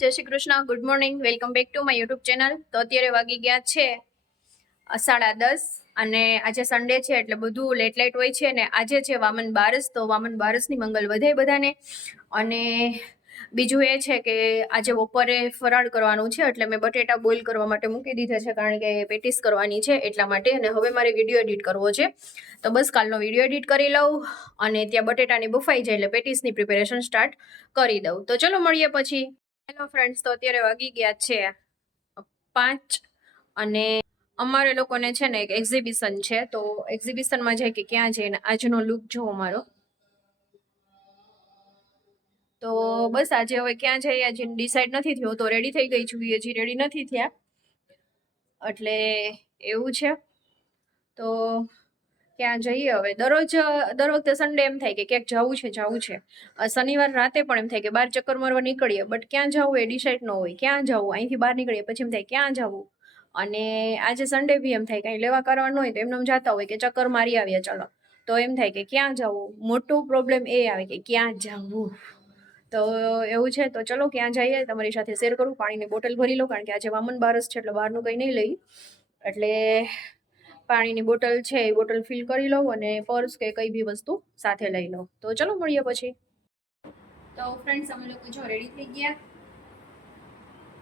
જય Shri Krishna. Good morning welcome back to my YouTube channel તો અત્યારે વાગી ગયા છે સાડા દસ અને આજે સન્ડે છે એટલે બધું લેટ લાઇટ હોય છે ને આજે છે વામન બારસ, તો વામન બારસની મંગલ વધે બધાને. અને બીજું એ છે કે આજે બપોરે ફરાળ કરવાનું છે એટલે મેં બટેટા બોઇલ કરવા માટે મૂકી દીધા છે કારણ કે પેટીસ કરવાની છે એટલા માટે અને હવે મારે વીડિયો એડિટ કરવો છે. તો બસ કાલનો વીડિયો એડિટ કરી લઉં અને ત્યાં બટેટાની બફાઈ જાય એટલે પેટીસની પ્રિપેરેશન સ્ટાર્ટ કરી દઉં. તો ચલો મળીએ પછી. હેલો ફ્રેન્ડ્સ તો અત્યારે વાગી ગયા છે પાંચ અને અમારે લોકોને છે ને એક એક્ઝિબિશન છે. તો એક્ઝિબિશનમાં જાય કે ક્યાં જઈને આજનો લુક જો અમારો તો બસ આજે હવે ક્યાં જઈએ હજી ડિસાઈડ નથી થયું. તો રેડી થઈ ગઈ છું હજી રેડી નથી થયા. એટલે એવું છે. તો ક્યાં જઈએ હવે. દરરોજ દર વખતે સન્ડે એમ થાય કે ક્યાંક જવું છે જવું છે. શનિવાર રાતે પણ એમ થાય કે બહાર ચક્કર મારવા નીકળીએ બટ ક્યાં જવું એ ડિસાઇડ ન હોય. ક્યાં જવું? અહીંથી બહાર નીકળીએ, પછી એમ થાય ક્યાં જવું? અને આજે સન્ડે બી એમ થાય, કંઈ લેવા કરવાનું હોય તો એમને એમ જાતા હોય કે ચક્કર મારી આવ્યા ચલો. તો એમ થાય કે ક્યાં જવું? મોટું પ્રોબ્લેમ એ આવે કે ક્યાં જવું? તો એવું છે, તો ચલો ક્યાં જઈએ, તમારી સાથે શેર કરું, પાણીની બોટલ ભરી લો કારણ કે આજે વામન બારસ છે એટલે બહારનું કંઈ નહીં લઈ. એટલે પાણીની બોટલ છે એ બોટલ ફિલ કરી લઉં અને પર્સ કે કઈ બી વસ્તુ સાથે લઈ લઉં. તો ચલો મળીએ પછી. તો ફ્રેન્ડ્સ અમે લોકો જો રેડી થઈ ગયા.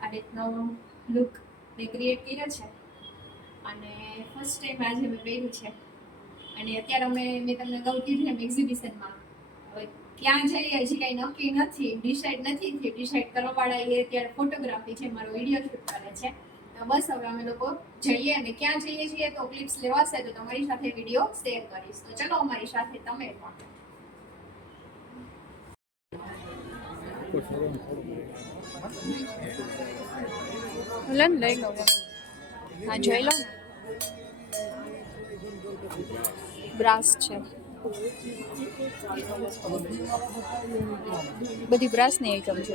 આ રીતનો લુક મેં ક્રિએટ કર્યો છે. અને ફર્સ્ટ ટાઈમ આજે મેં પહેર્યું છે. અને અત્યારે અમે, મેં તમને કહું કીધું એમ એક્ઝિબિશનમાં હવે ક્યાં જઈએ હજી કાંઈ નક્કી નથી ડિસાઈડ નથી થયું. ડિસાઈડ કરવાવાળા એ અત્યારે ફોટોગ્રાફી છે, મારો વીડિયો શૂટ કરે છે. બસ હવે અમે લોકો જઈએ અને ક્યાં જઈએ છીએ તો ક્લિપ્સ લેવાશે તો તમારી સાથે વીડિયો શેર કરીશ. તો ચલો અમારી સાથે તમે પણ. લઈ લો. હા, જોઈ લો બ્રાસ છે. બધી બ્રાસની આઈટમ છે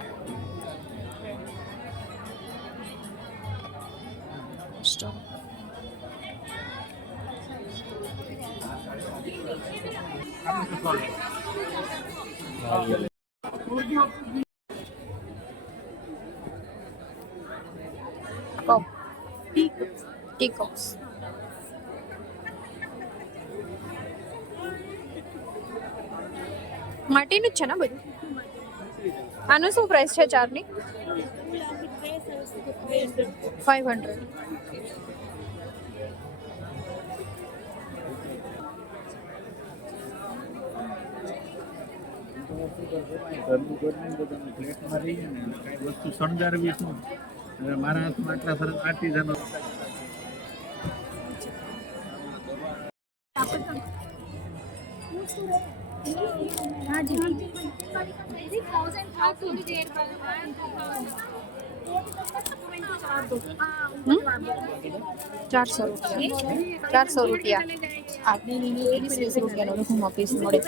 કપ ટી કપ્સ માટીનું જ છે ને બધું આનો શું પ્રાઇસ છે ચારની ફાઈવ હંડ્રેડ ઘરનું ઘરનું બધું ફ્લેટમાં રહીએ ને કાંઈ વસ્તુ શણગારવી શું? હવે મારા હાથમાં આટલા સરસ આર્ટિઝાનો ચારસો રૂપિયા ચારસો રૂપિયા આ વીસ વીસ રૂપિયાનો લઘુમાં પીસ મળે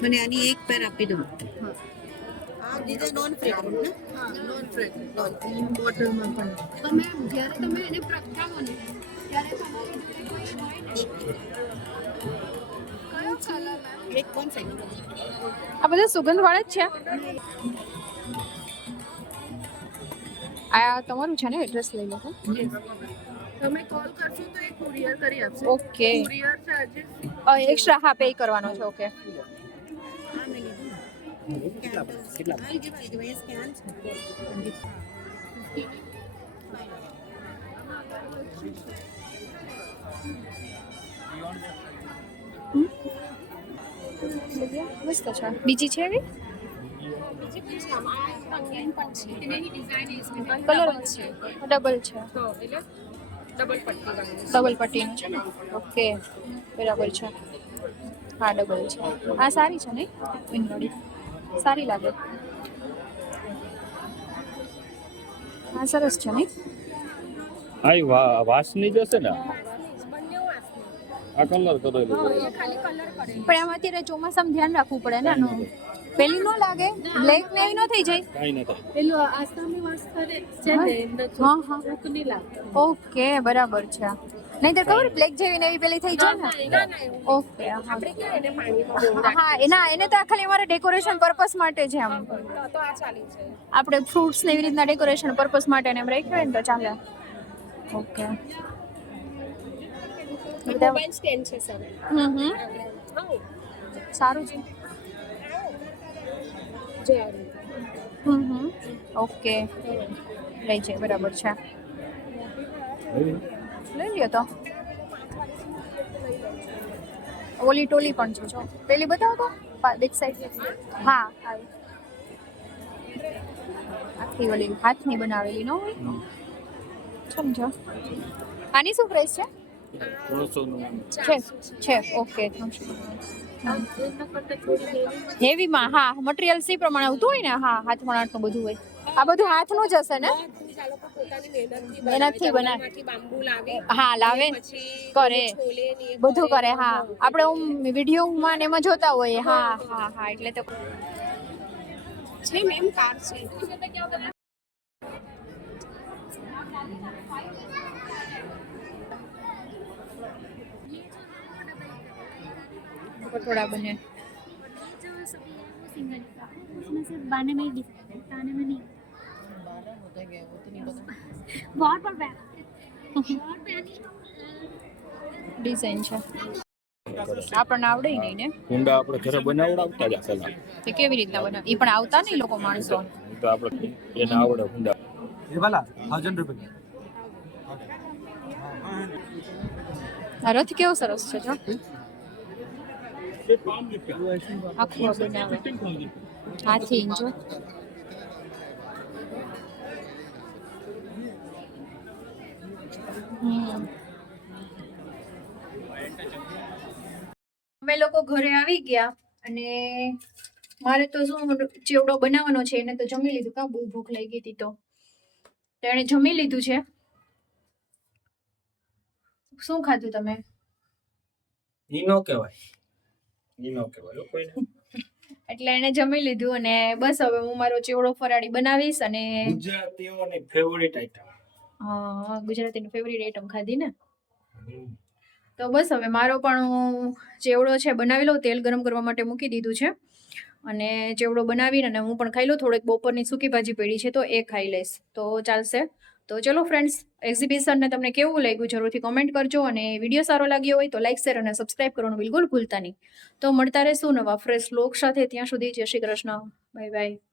મને આની એક પેર આપી દો. આ દીધે નોન ફ્રેગ્રન્ટ ને? હા નોન ફ્રેગ્રન્ટ નોન બોટલમાં પણ. તમે જ્યારે તમે એને પ્રગટાવો ને ત્યારે તમારી જોડે કોઈ હોય ને કયો કલર મેમ એક કોણ સેકન્ડ આ બધા સુગંધ વાળા જ છે. આ તમારું છે ને એડ્રેસ લઈ લો તમે કોલ કરશો તો એ કુરિયર કરી આપશે. ઓકે કુરિયર ચાર્જીસ એક્સ્ટ્રા હા પે કરવાનો છે ઓકે કેટલા છે બીજી છે. ડબલ છે. ડબલ પટ્ટી છે. ને ઓકે બરાબર છે. હા ડબલ છે. આ સારી છે નહીં? વિનવાળી સારી લાગે. હા સરસ છે નહીં? હા વાસની જશે ને? આ કલર કરેલું. પણ એમાં અત્યારે ચોમાસામાં ધ્યાન રાખવું પડે ને આનું. પેલી ન લાગે? બ્લેક ને નો થઈ જાય? કાંઈ ન થાય. પેલું આસામી વાસ કરે છે ને હા. હા ભૂખની લાગે ઓકે બરાબર છે. નહીં તો ખબર બ્લેક જેવી ને એવી પેલી થઈ જાય ને? ના ના એવું ઓકે હા. આપણે ક્યાં એને પાણીમાં હા એના એને તો આ ખાલી અમારે ડેકોરેશન પર્પસ માટે છે આમ તો તો આ ચાલી છે. આપણે ફ્રૂટ્સ ને એવી રીતના ડેકોરેશન પર્પસ માટે ને એમ રાખ્યું હોય ને તો ચાલે. ઓકે. મોબાઈલ સ્ટેન્ડ છે સર. હમ હમ. સારું છે. હમ હમ. ઓકે. લઈ જાય બરાબર છે. લઈ લ્યો તો. ઓલી ટોલી પણ છે જો પેલી બતાવો તો બેક સાઈડ હા. આખી ઓલી હાથની બનાવેલી નો હોય? સમજો. આની શું પ્રાઇસ છે? છે છે, ઓકે હેવીમાં, હા મટીરિયલ સી પ્રમાણે આવતું હોય ને, હા, હાથ વણાટનું બધું હોય. આ બધું હાથનું જ હશે ને? મહેનતથી બનાવે. હા, લાવે કરે. બધું કરે, હા. આપણે ઓમ વિડીયોમાં ને એમાં જોતા હોઈએ, હા હા હા, એટલે તો. પટોળા બને जो सभी है वो सिंगल का उसमें सिर्फ बाने में ही डिफरेंट है ताने में नहीं बहुत पर बैन बहुत बैनी ડિઝાઇન છે આપણને આવડે ય નહીં ને કુંડા આપણે ઘરે બનાવડાવતા જ પેલા તે કેવી રીતના બનાવ એ પણ આવતા નહીં લોકો માણસો તો આપણે એને આવડે કુંડા ये वाला थाउजेंड रुपये આ રથ કેવો સરસ છે જો આખો હાથી અમે લોકો ઘરે આવી ગયા અને મારે તો શું ચેવડો બનાવવાનો છે એને તો જમી લીધું. કા બહુ ભૂખ લાગી હતી તો. તો એણે જમી લીધું છે. શું ખાધું તમે? ઈ કહેવાય ઈ ન કહેવાય હો કોઈને એટલે એને જમી લીધું અને બસ હવે હું મારો ચેવડો ફરાળી બનાવીશ અને ગુજરાતીઓની ફેવરિટ આઈટમ હા ગુજરાતીની ફેવરિટ આઈટમ ખાધી ને? તો બસ હવે મારો પણ ચેવડો છે બનાવી લઉં તેલ ગરમ કરવા માટે મૂકી દીધું છે. અને ચેવડો બનાવીને અને હું પણ ખાઈ લઉં થોડીક બપોરની સૂકી ભાજી પડી છે તો એ ખાઈ લઈશ. તો ચાલશે. તો ચલો ફ્રેન્ડ્સ એક્ઝિબિશનને તમને કેવું લાગ્યું જરૂરથી કોમેન્ટ કરજો અને વીડિયો સારો લાગ્યો હોય તો લાઇક શેર અને સબસ્ક્રાઈબ કરવાનું બિલકુલ ભૂલતા નહીં. તો મળતા રહેશું નવા ફ્રેશ લોક સાથે. ત્યાં સુધી જય શ્રી કૃષ્ણ. Bye bye